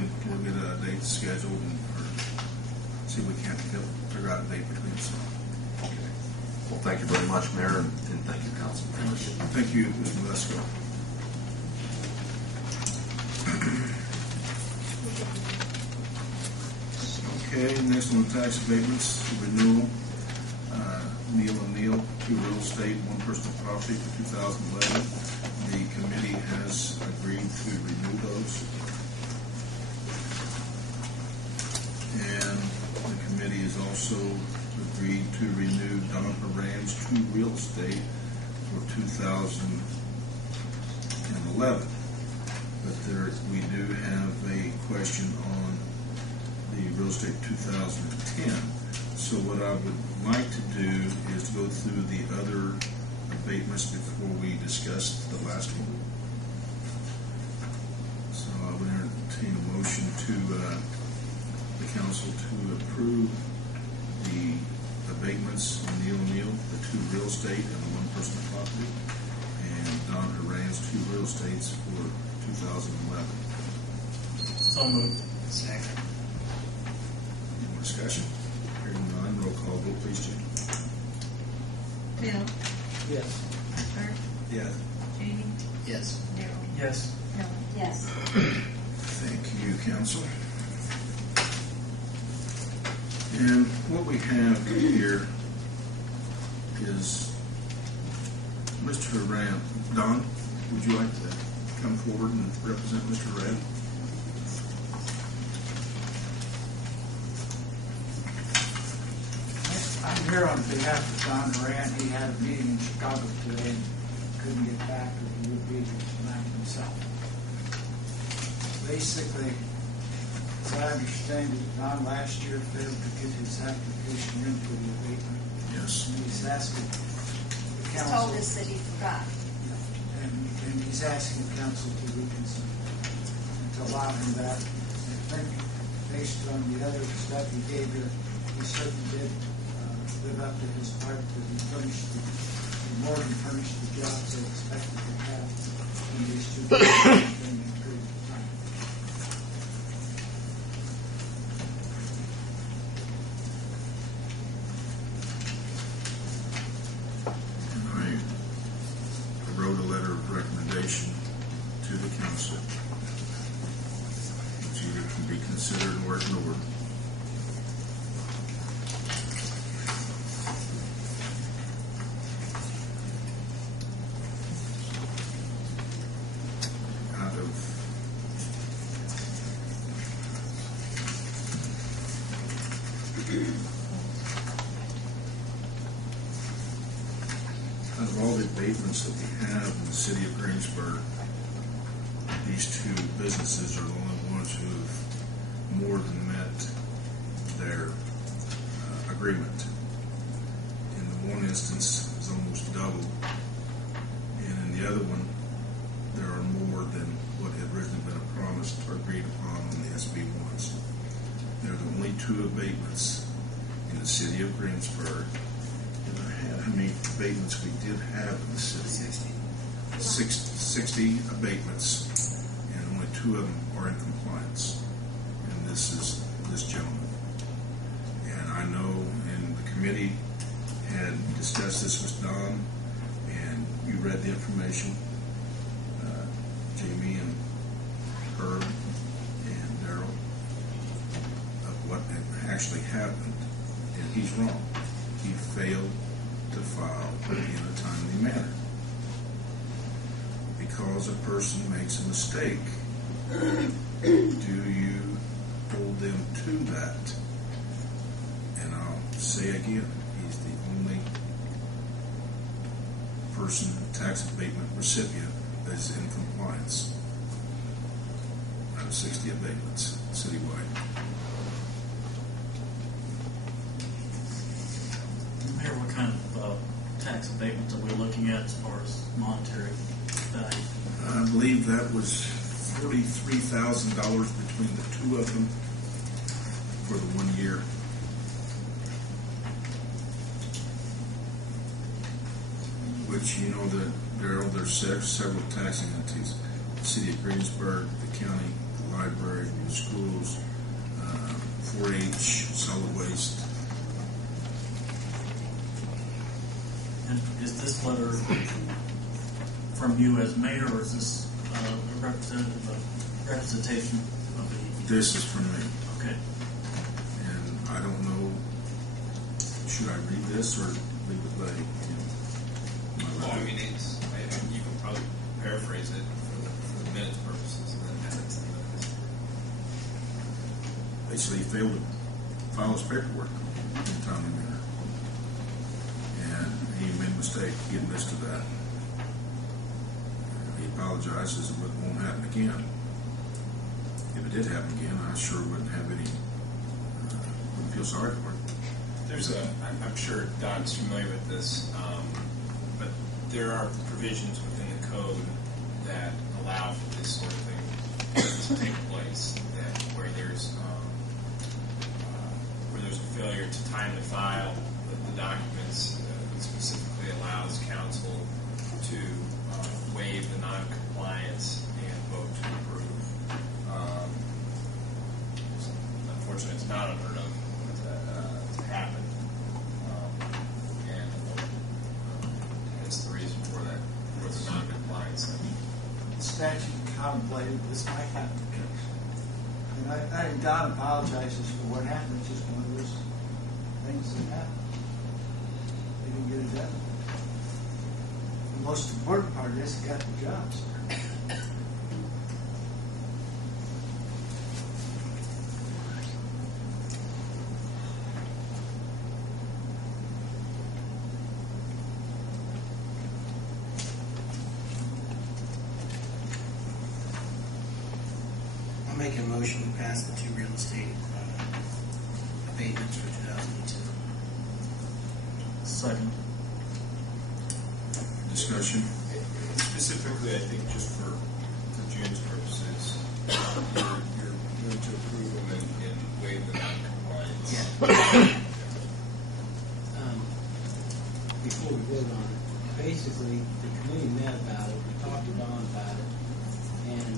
get a date scheduled and see if we can't figure out a date between us. Okay. Well, thank you very much, Mayor, and thank you, Council members. Thank you, Mr. Lesko. Okay, next on the tax abatements, renewal. Neal and Neal, 2 real estate, 1 personal property for 2011. The committee has agreed to renew those. And the committee has also agreed to renew Don Horan's 2 real estate for 2011. But we do have a question on the real estate 2010. So what I would like to do is to go through the other abatements before we discuss the last one. So I would entertain a motion to the council to approve the abatements on Neal and Neal, the 2 real estate and the 1 personal property, and Don Horan's 2 real estates for 2011. So moved. Second. Any more discussion? Hearing none, roll call vote, please, Jim. Bill. Yes. Bert. Yes. Jamie. Yes. Daryl. Yes. Helen. Yes. Thank you, council. And what we have here is Mr. Horan. Don, would you like to come forward and represent Mr. Horan? I'm here on behalf of Don Horan. He had a meeting in Chicago today and couldn't get back, or he would be here tonight himself. Basically, as I understand it, Don last year failed to get his application in for the abatement. Yes. And he's asking the He council. told us that he forgot. And he's asking the council to reconsider and to allow him that. I think based on the other stuff he gave you, he certainly did live up to his part, that he furnished he more than furnished the jobs they expected to have in these 2 during the period of time. I wrote a letter of recommendation to the council, which either can be considered or ignored. Out of all the abatements that we have in the city of Greensburg, these 2 businesses are the only ones who have more than met their agreement. In the one instance, it's almost double, and in the other one, there are more than what had originally been promised or agreed upon on the SB1s. They're the only 2 abatements in the city of Greensburg. How many abatements we did have in the city? 60 abatements, and only 2 of them are in compliance. And this is this gentleman. And I know, and the committee had discussed this with Don, and you read the information, Jamie and Herb and Daryl, of what actually happened. And he's wrong. He failed to file in a timely manner. Because a person makes a mistake, do you hold them to that? And I'll say again, he's the only person, tax abatement recipient, that is in compliance out of 60 abatements citywide. Mayor, what kind of tax abatements are we looking at as far as monetary value? I believe that was $43,000 between the 2 of them for the 1 year. Which, you know, that there's several taxing entities: the city of Greensburg, the county, the library, the schools, 4-H, solid waste. And is this letter from you as mayor, or is this a representation of the? This is from me, Okay. and I don't know, should I read this or leave it like, my Well, I letter? mean, you can probably paraphrase it for the minutes purposes and then add it to the minutes. Basically, he failed to file his paperwork in a timely manner. And he made a mistake getting this to that. He apologizes, it won't happen again. If it did happen again, I sure wouldn't have any, wouldn't feel sorry for it. I'm sure Don's familiar with this, but there are provisions within the code that allow for this sort of thing to take place. That where there's a failure to timely file the documents, it specifically allows council to waive the non-compliance and vote to approve. Unfortunately, it's not unheard of to happen, and that's the reason for that, for the non-compliance. The statute contemplated this might happen. And I think Don apologizes for what happened. It's just one of those things that happen. They didn't get it done. The most important part is he got the jobs. I'll make a motion to pass the 2 real estate abatements for 2002. Second. Discussion? Specifically, I think just for June's purposes, you're going to approve them and waive the non-compliance. Yeah. Before we vote on it, basically, the committee met about it, we talked to Don about it, and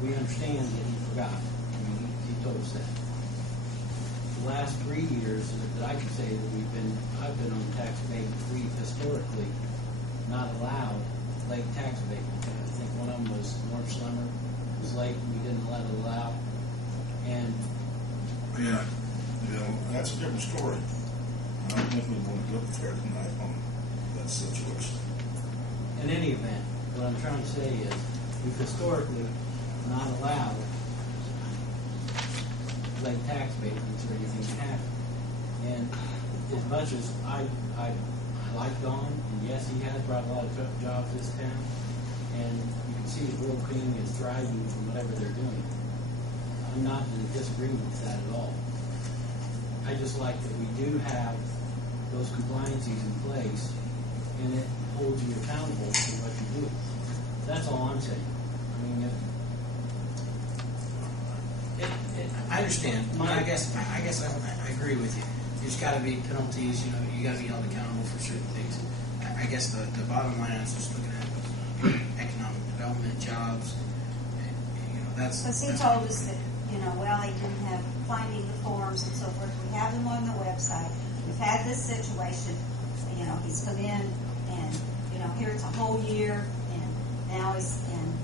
we understand that he forgot. I mean, he told us that. The last 3 years that I can say that I've been on tax abatement, we've historically not allowed late tax abatement. I think one of them was North Summer was late, and we didn't let it allow. And Yeah, that's a different story. I don't think we want to go there tonight on that situation. in any event, what I'm trying to say is we've historically not allowed late tax abatements or anything to happen. And as much as I like Don, and yes, he has brought a lot of jobs to this town, and you can see that Rural King is thriving from whatever they're doing. I'm not in disagreement with that at all. I just like that we do have those compliances in place, and it holds you accountable for what you do. That's all I'm saying. I mean, I understand. I guess I agree with you. There's got to be penalties. You know, you got to be held accountable for certain things. I guess the bottom line I was just looking at economic development, jobs. And, you know, that's. Because he told us that, well, they didn't have finding the forms and so forth. We have them on the website. We've had this situation. He's come in and, here it's a whole year, and now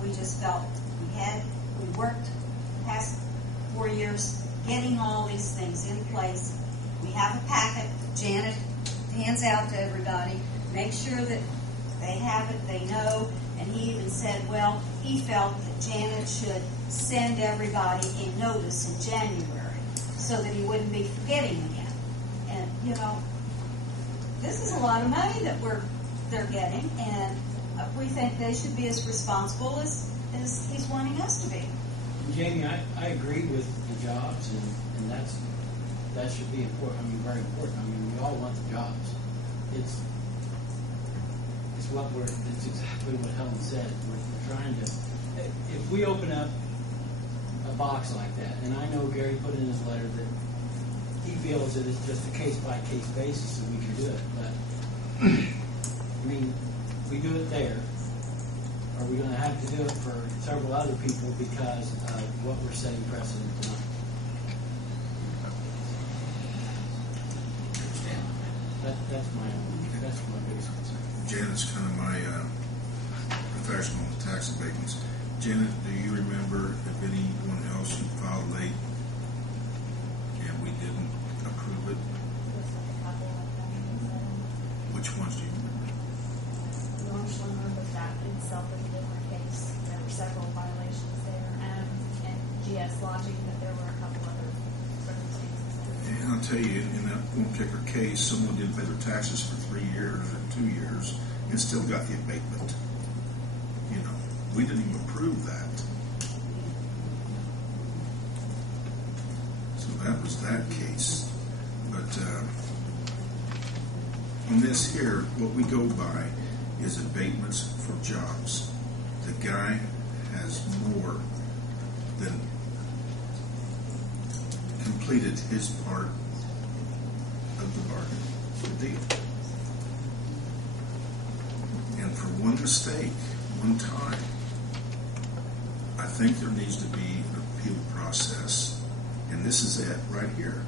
we just felt we worked the past 4 years getting all these things in place. We have a packet that Janet hands out to everybody. Make sure that they have it, they know. And he even said, well, he felt that Janet should send everybody a notice in January so that he wouldn't be forgetting again. And, this is a lot of money that they're getting, and we think they should be as responsible as he's wanting us to be. Jamie, I agree with the jobs, and that should be important. I mean, very important. I mean, we all want the jobs. It's exactly what Helen said. We're trying to. If we open up a box like that, and I know Gary put in his letter that he feels that it's just a case-by-case basis that we can do it, but I mean, we do it there. are we gonna have to do it for several other people because of what we're setting precedent tonight? That's my biggest concern. Janet's kind of my professional in tax abatements. Janet, do you remember if anyone else who filed late and we didn't approve it? Which ones do you remember? The orange one was that itself is a different case. There were several violations there, and GS Logic, that there were a couple other circumstances there. And I'll tell you, in that one particular case, someone didn't pay their taxes for 3 years or 2 years and still got the abatement. You know, we didn't even approve that. So that was that case. But on this here, what we go by is abatements for jobs. The guy has more than completed his part of the bargain, the deal. And for one mistake, one time, I think there needs to be an appeal process. And this is it right here.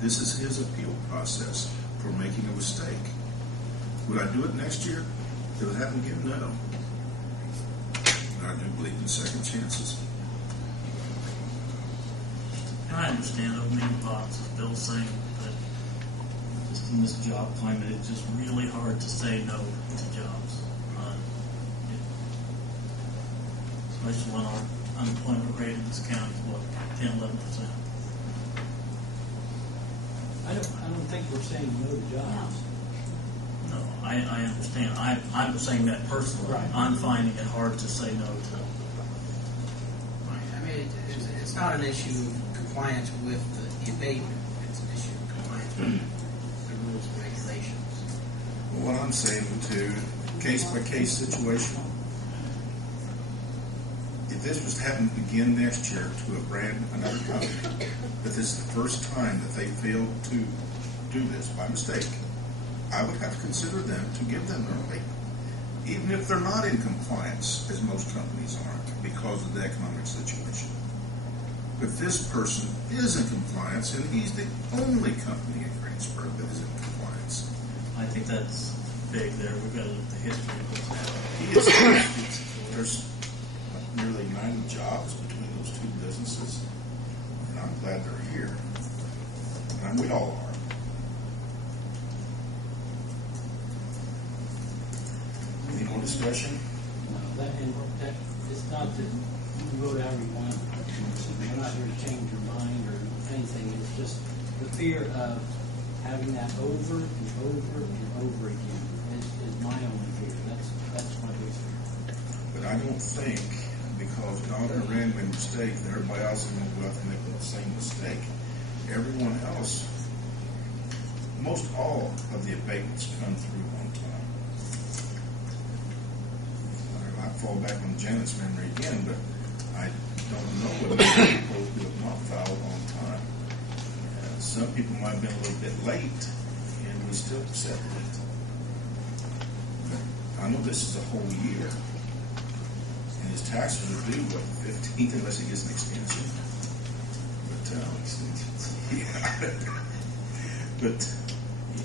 This is his appeal process for making a mistake. Would I do it next year? If it happened again? No. But I do believe in second chances. And I understand opening boxes, Bill's saying that just in this job climate, it's just really hard to say no to jobs. Especially when our unemployment rate in this county is, what, 10, 11%. I don't think we're saying no to jobs. No, I understand. I'm saying that personally. Right. I'm finding it hard to say no to. Right. I mean, it's not an issue of compliance with the abatement. It's an issue of compliance with the rules and regulations. Well, what I'm saying too, case by case situation. If this was to happen again next year to another company, but this is the first time that they failed to do this by mistake, I would have to consider them to give them their abatement, even if they're not in compliance, as most companies aren't, because of the economic situation. But this person is in compliance, and he's the only company in Greensburg that is in compliance. I think that's big there. We've got to look at the history of what's happened. He is. There's nearly 90 jobs between those two businesses, and I'm glad they're here. And we all are. Any more discussion? No, that it's not that you can vote however you want. We're not here to change your mind or anything. It's just the fear of having that over and over and over again is my only fear. That's my biggest fear. But I don't think, because y'all are a random mistake, that everybody else is going to go out and make the same mistake. Everyone else, most all of the abatements come through on time. I fall back on Janet's memory again, but I don't know whether people who have not filed on time. Some people might have been a little bit late, and we still accepted it. But I know this is a whole year. And his taxes are due, what, the 15th, unless he gets an extension. But, yeah. But,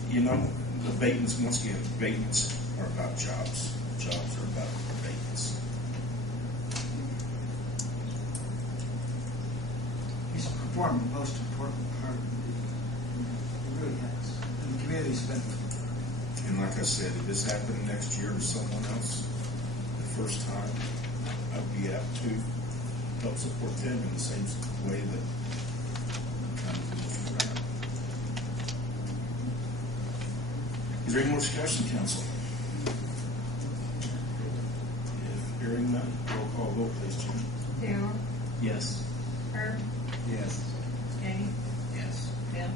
you know, abatements, once again, abatements are about jobs. Jobs are about abatements. He's performed the most important part of the he really has. And the community's been. And like I said, if this happened next year to someone else, the first time, I'd be apt to help support them in the same way that kind of moved around. Is there any more discussion, council? If hearing none, roll call vote, please, Jim. Darrell, Yes. Herb, Yes. Jamie, Yes. Bill,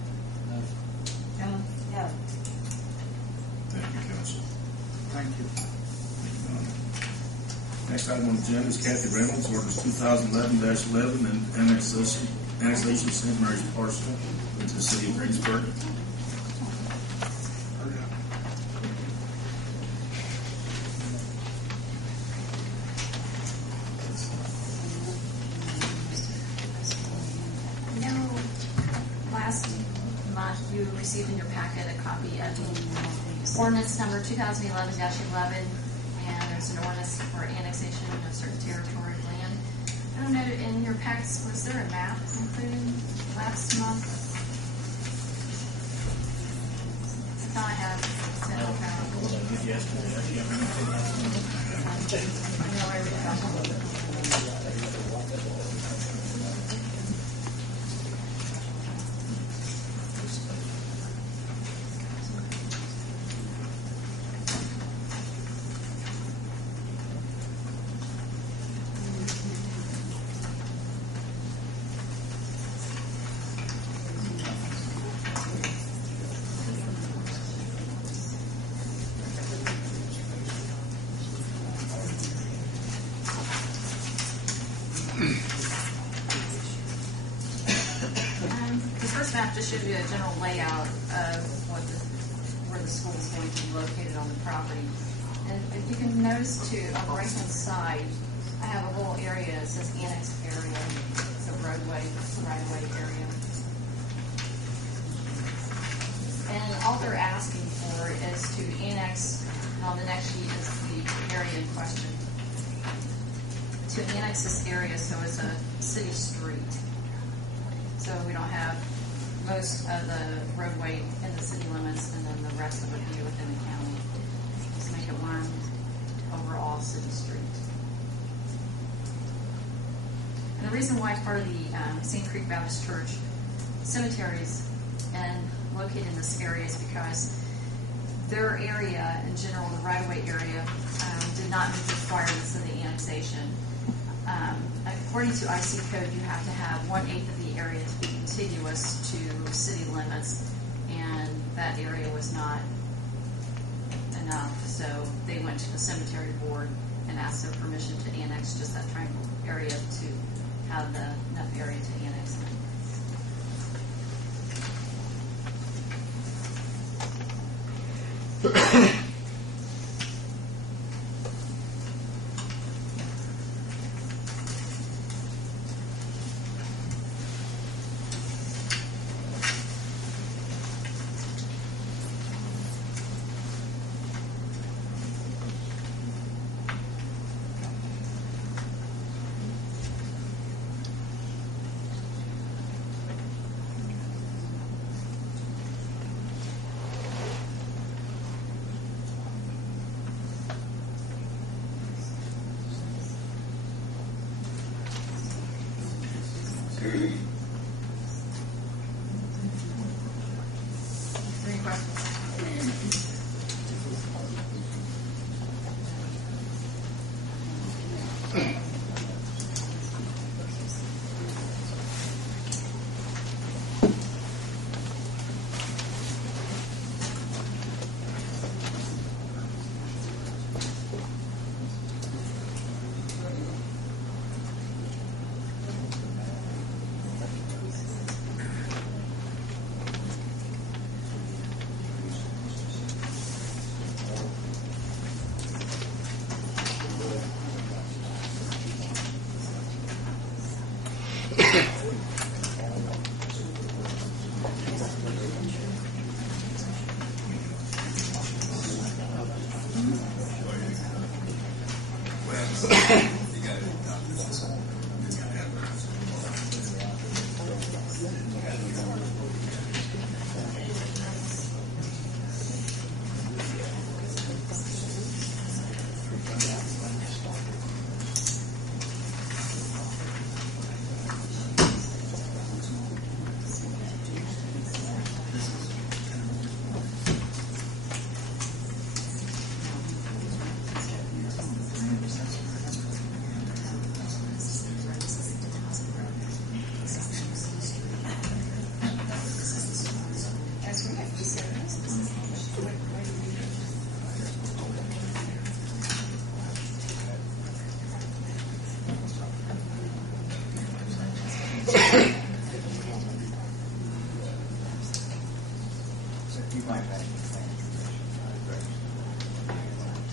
No. Ellen. No. Thank you, council. Thank you. Next item on the agenda is Kathy Reynolds, ordinance 2011-11, and annexation of St. Mary's parcel into the city of Greensburg. you received in your packet a copy of the ordinance number 2011-11, and there's an ordinance for annexation of certain territory of land. I don't know, in your packets, was there a map included last month? I thought I had sent a map. What I did yesterday, I can't remember. I know I read about it. Shows you a general layout of where the school is going to be located on the property. And if you can notice too, on the right hand side, I have a little area that says annex area. It's a roadway, right-of-way area. And all they're asking for is to annex, and on the next sheet is the area in question, to annex this area so it's a city street. So we don't have most of the roadway in the city limits, and then the rest of it be within the county. Just make it one overall city street. And the reason why part of the St. Creek Baptist Church cemeteries and located in this area is because their area, in general, the right-of-way area, did not meet the requirements of the annexation. According to IC code, you have to have 1/8 of the area to be contiguous to city limits, and that area was not enough. So they went to the cemetery board and asked their permission to annex just that triangle area to have enough area to annex it. Any questions?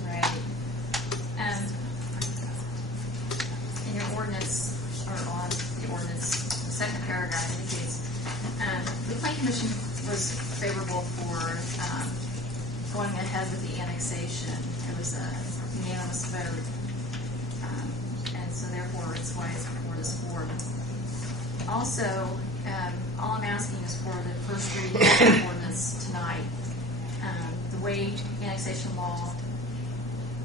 Right. In your ordinance, or on the ordinance, the second paragraph indicates the Planning Commission was favorable for going ahead with the annexation. It was a unanimous vote, and so therefore it's why it's before this board. Also, all I'm asking is for the first reading of the ordinance tonight. The way annexation law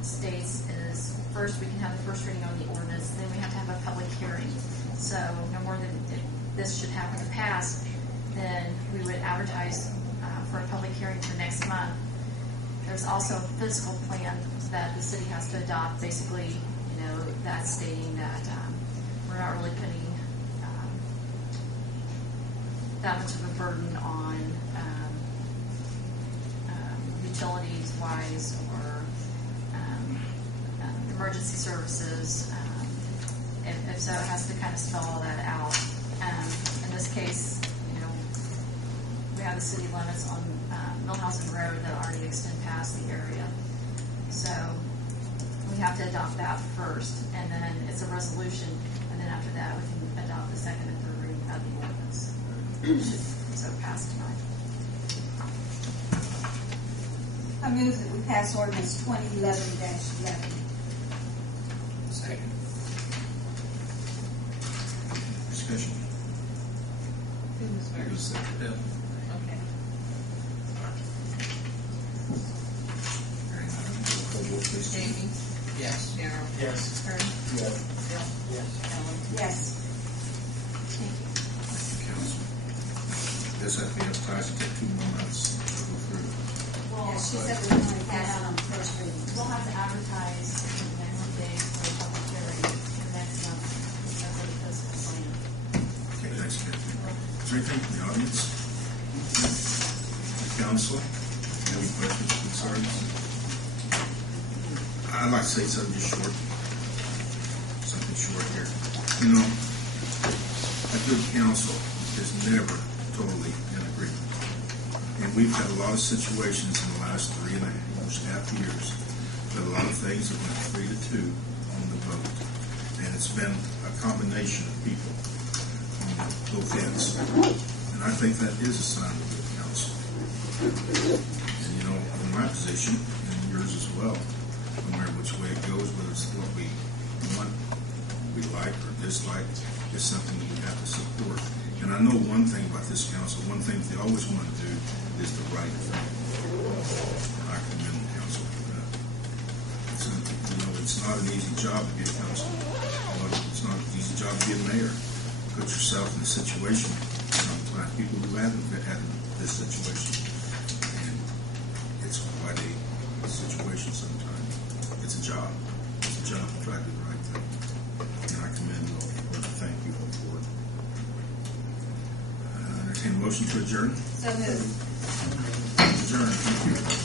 states is first we can have the first reading on the ordinance, then we have to have a public hearing. So no more than if this should happen to pass, then we would advertise for a public hearing for next month. There's also a physical plan that the city has to adopt. Basically, that's stating that we're not really putting that much of a burden on utilities wise or emergency services. If so, it has to kind of spell all that out. In this case, we have the city limits on Millhausen Road that already extend past the area. So we have to adopt that first, and then it's a resolution, and then after that we can adopt the second and third reading of the ordinance. So pass tonight. I move that we pass ordinance 2011-11. Second. Discussion. Who was Who was first? second? Okay. Hearing none, roll call vote, please. Jamie, Yes. Darrell, Yes. Herb, Yes. Bill, Yes. Ellen. Yes. Thank you. Council. This has to be advertised to take 2 more months to go through. Well, Yeah, she said we can only pass it on the first reading. we'll have to advertise in the next day for a public hearing for next month because of the physical plan. Okay, thanks, Kate. Is there anything from the audience? Council, any questions, concerns? I'd like to say something just short. Something short here. A good council is never totally in agreement. And we've had a lot of situations in the last 3.5 years that a lot of things have went 3-2 on the vote. And it's been a combination of people on both ends. And I think that is a sign of a good council. And in my position, and yours as well, no matter which way it goes, whether it's what we want, we like or dislike, is something that we have to support. And I know one thing about this council, one thing they always want to do is the right thing. And I commend the council for that. It's not an easy job to be a council. It's not an easy job to be a mayor. Put yourself in a situation, people who haven't had this situation. And it's quite a situation sometimes. It's a job. It's a job to try to do the right thing. And I commend you all for it. Thank you all for it. Entertain a motion to adjourn. So moved. Adjourn. Thank you.